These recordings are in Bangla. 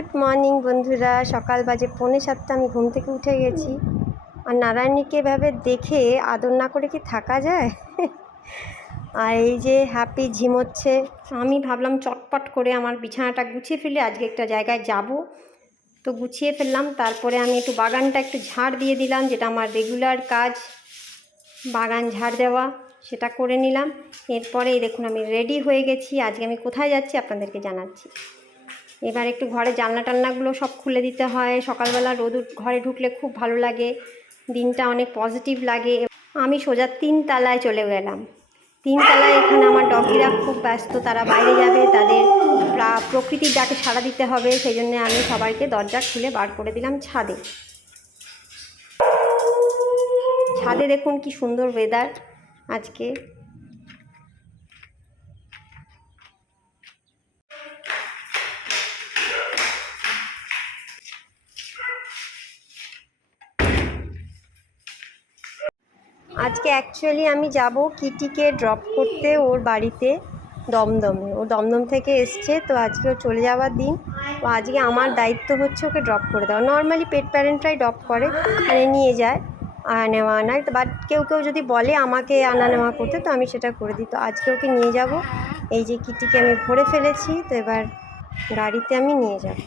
গুড মর্নিং বন্ধুরা। সকাল বাজে 6:45। আমি ঘুম থেকে উঠে গেছি। আর নারায়ণীকে এভাবে দেখে আদর না করে কি থাকা যায়? আর এই যে হ্যাপি ঝিমোচ্ছে। আমি ভাবলাম চটপট করে আমার বিছানাটা গুছিয়ে ফেলি, আজকে একটা জায়গায় যাব, তো গুছিয়ে ফেললাম। তারপরে আমি একটু বাগানটা একটু ঝাড় দিয়ে দিলাম, যেটা আমার রেগুলার কাজ, বাগান ঝাড় দেওয়া, সেটা করে নিলাম। এরপরে দেখুন আমি রেডি হয়ে গেছি। আজকে আমি কোথায় যাচ্ছি আপনাদেরকে জানাচ্ছি। এবার একটু ঘরে জানলা টান্নাগুলো সব খুলে দিতে হয়। সকালবেলা রোদ ঘরে ঢুকলে খুব ভালো লাগে, দিনটা অনেক পজিটিভ লাগে। আমি সোজা 3 তলায় চলে গেলাম। 3 তলায় এখানে আমার ডগিরা খুব ব্যস্ত, তারা বাইরে যাবে, তাদের প্রকৃতির ডাকে সাড়া দিতে হবে। সেই জন্য আমি সবাইকে দরজা খুলে বার করে দিলাম ছাদে। ছাদে দেখুন কি সুন্দর ওয়েদার আজকে। আজকে অ্যাকচুয়ালি আমি যাব কিটিকে ড্রপ করতে ওর বাড়িতে দমদমে। ও দমদম থেকে এসছে, তো আজকে ও চলে যাওয়ার দিন। তো আজকে আমার দায়িত্ব হচ্ছে ওকে ড্রপ করে দেওয়া। নর্মালি পেট প্যারেন্টরাই ড্রপ করে, মানে নিয়ে যায়, নেওয়া আনায়। বাট কেউ কেউ যদি বলে আমাকে আনা নেওয়া করতে, তো আমি সেটা করে দিই। তো আজকে ওকে নিয়ে যাব। এই যে কিটিকে আমি ভরে ফেলেছি, তো এবার গাড়িতে আমি নিয়ে যাব।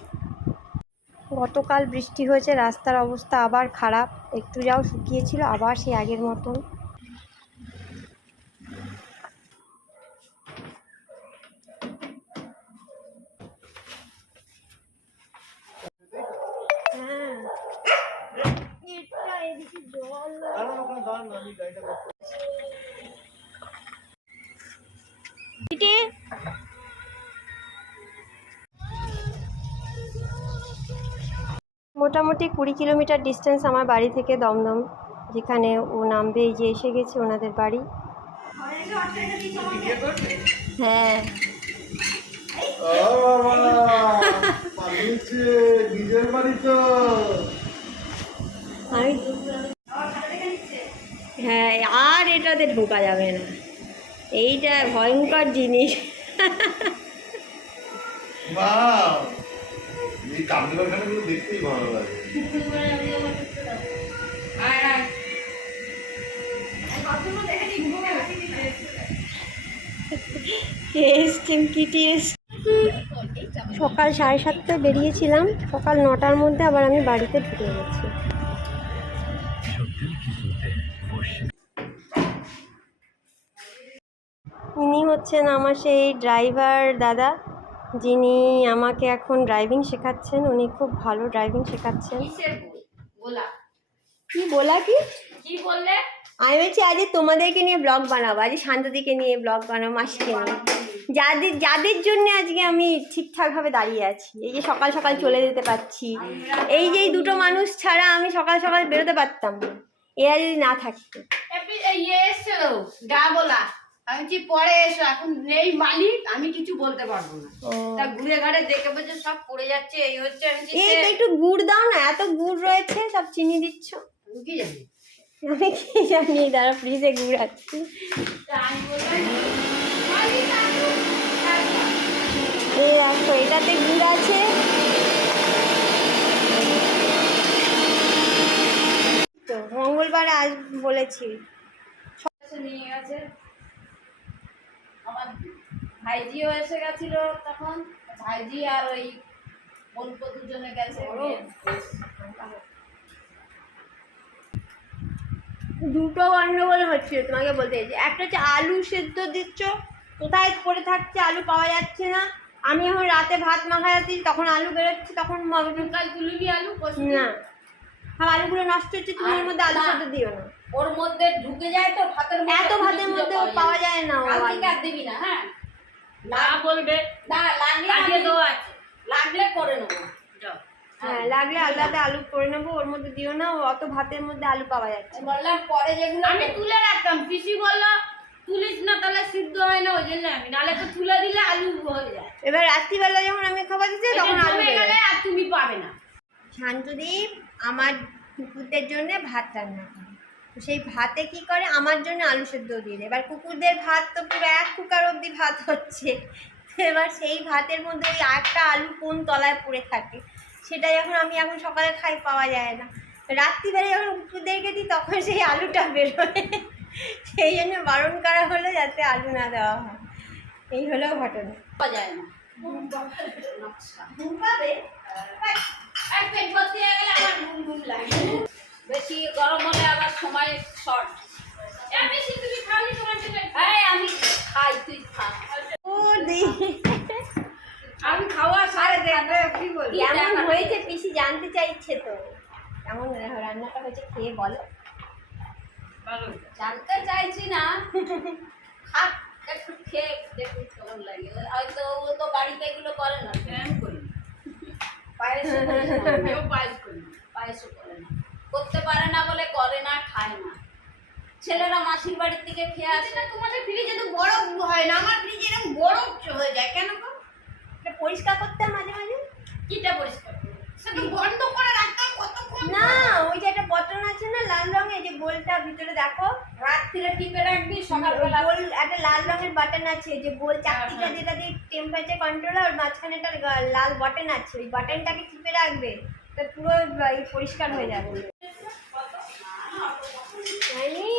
গতকাল বৃষ্টি হয়েছে, রাস্তার অবস্থা আবার খারাপ। একটু যাও শুকিয়েছিল, আবার সেই আগের মতন। মোটামুটি 20 কিলোমিটার ডিস্টেন্স আমার বাড়ি থেকে দমদম, যেখানে ও নামবে। এই যে এসে গেছে ওনাদের বাড়ি। হ্যাঁ, হ্যাঁ, আর এটাতে ঢোকা যাবে না, এইটা ভয়ঙ্কর জিনিস। দেখতেই ভালো লাগে। সকাল 7:30টায় বেরিয়েছিলাম, সকাল 9টার মধ্যে আবার আমি বাড়িতে ঢুকে গেছি। ইনি হচ্ছেন আমার সেই ড্রাইভার দাদা, যিনি আমাকে এখন ড্রাইভিং শেখাচ্ছেন। উনি খুব ভালো ড্রাইভিং শেখাচ্ছেন। কি বলা কি বললে? আমি বলছি আজ তোমাদেরকে নিয়ে ব্লগ বানাবো, আজ শান্তদিকে নিয়ে ব্লগ বানাবো, মাসিকে নিয়ে, যাদের জন্য আজকে আমি ঠিকঠাকভাবে দাঁড়িয়ে আছি। এই যে সকাল সকাল চলে যেতে পারছি, এই যে দুটো মানুষ ছাড়া আমি সকাল সকাল বেরোতে পারতাম না, এরা যদি না থাকতো। আমি পরে এসো, এখন নেই মালিক, আমি কিছু বলতে পারবো না। তা ঘুরে ঘাড়ে দেখে বলছে সব পড়ে যাচ্ছে, এই হচ্ছে। এই একটু গুড় দাও না, এত গুড় রয়েছে, সব চিনি দিচ্ছ। কি জানি, আমি কি জানি, দাঁড়া ফ্রিজে গুড় আছে। এই দেখো, এটাতে গুড় আছে। তো মঙ্গলবারে আজ বলেছি। নিয়ে গেছে আমার ভাইজিও এসে গেছিল তখন, ভাইজি আর ওই অল্প দুজনে গেছে। দুটো গন্ডগোল হচ্ছে তোমাকে বলতে চাইছি। একটা হচ্ছে আলু সেদ্ধ দিচ্ছ, কোথায় পড়ে থাকছে, আলু পাওয়া যাচ্ছে না। আমি এখন রাতে ভাত মাখা যাচ্ছি, তখন আলু বেরোচ্ছে, তখন কাল তুলিবি আলু না, আলুগুলো নষ্ট হচ্ছে, তুমি ওর মধ্যে আলু সেদ্ধ দিও না। ওর মধ্যে ঢুকে যায় তো ভাতের মধ্যে, এত ভাতের মধ্যে পাওয়া যায় না। আর দিবি না, হ্যাঁ না বলবে না, লাগলে লাগলে করে নেবো। হ্যাঁ, লাগলে আলাদা আলু করে নেবো, ওর মধ্যে দিও না, অত ভাতের মধ্যে আলু পাওয়া যাচ্ছে। বললাম পরে যেগুলো আমি তুলে রাখতাম, পিসি বললো তুলিস না, তাহলে সিদ্ধ হয় না, ওই জন্য আমি, নাহলে তো তুলে দিলে আলু হয়ে যায়। এবার রাত্রিবেলা যখন আমি খাবার দিচ্ছি তখন আলু গেলে আর তুমি পাবে না। শান্তদীপ আমার কুকুরদের জন্য ভাত রান্না করে, তো সেই ভাতে কি করে, আমার জন্য আলু সেদ্ধ দিয়ে দেয়। এবার কুকুরদের ভাত তো পুরো 1 কুকার অবধি ভাত হচ্ছে, এবার সেই ভাতের মধ্যে ওই একটা আলু কোন তলায় পড়ে থাকে, সেটা যখন আমি এখন সকালে খাই পাওয়া যায় না, রাত্রিবেলা যখন কুকুরদেরকে দিই তখন সেই আলুটা বেরোয়। সেই জন্য বারণ করা হলো যাতে আলু না দেওয়া হয়। এই হলো ঘটনা। পাওয়া যায় না। এক পেট ভর্তি হয়ে গেলে আমার ঘুম ঘুম লাগে। বেশি গরম হলে আবার সময় শর্ট। বেশি তুমি খাওনি তোমার জন্য। আমি খাই, তুই খা। ও দি আমি খাওয়া সারে দেখবে কি বলি। কেমন হয়েছে পিসি জানতে চাইছে তো, কেমন রান্নাটা হয়েছে খেয়ে বলো। জানতে চাইছি না, খা একটু খেয়ে দেখুন কেমন লাগে। হয়তো ও তো বাড়িতে এগুলো করে না, আমি করি। পায়েসও করি না, আমিও পায়েস করি। পায়েসও করে না, করতে পারে না বলে করে না, খায় না। ছেলেরা মাসির বাড়ির থেকে খেয়ে আসে। তোমাদের ফ্রিজে তো বরফ হয় না, আমার ফ্রিজে এরকম বরফ হয়ে যায় কেন গো? এটা পরিষ্কার করতে হয় মাঝে মাঝে। কিটা পরিষ্কার করবো? সেটা বন্ধ করে রাখতে হয় কতক্ষণ? না ওই যে একটা বটন আছে না লাল রঙের, যে গোলটা ভিতরে দেখো, রাত্রিরে টিপে রাখবি, সকালবেলা গোল একটা লাল রঙের বাটন আছে, যে গোল চাকতিটা যেটা দিয়ে টেম্পারেচার কন্ট্রোল হয়, মাঝখানে একটা লাল বাটন আছে, ওই বাটনটাকে টিপে রাখবে, তো পুরো পরিষ্কার হয়ে যাবে। জানি